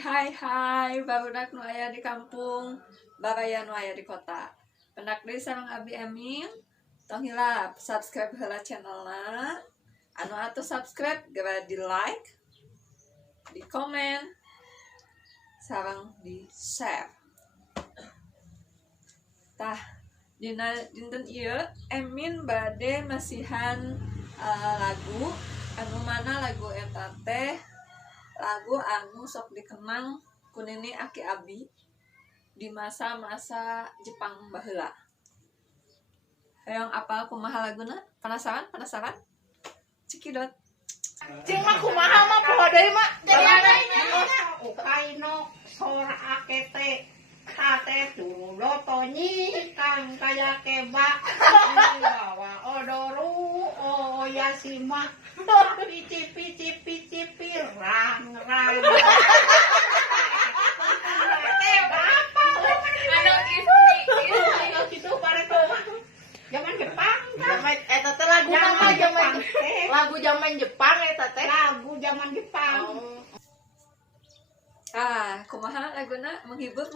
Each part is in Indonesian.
Hai, barudak nu aya di kampung, babaya nu aya di kota. Pendak deui sareng Abi Emin, tong hilap subscribe heula channelna. Anu atuh subscribe geura di like, di komen, sareng di share. Tah, dinten ieu Emin bade masihan lagu anu mana lagu eta teh lagu anu sok dikenang ku Nini Aki Abi di masa-masa Jepang baheula. Hayang apal kumaha laguna? Penasaran? Cikidot. Cing mah kumaha mah poho deui mah. Ukaino sora akete kate tuloto nyikang kaya keba bawa odoru oyasima pici rang gitu pareto zaman Jepang kan eta teh lagu zaman Jepang eta teh lagu zaman Jepang. Kumaha laguna menghibur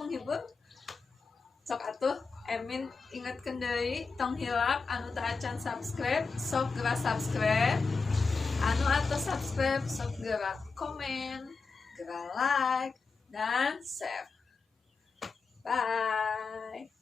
sok atuh Emin ingatkeun deui tong hilap anu teu acan subscribe sok geura subscribe, anu atuh subscribe sok geura komen, geura like dan share. Bye.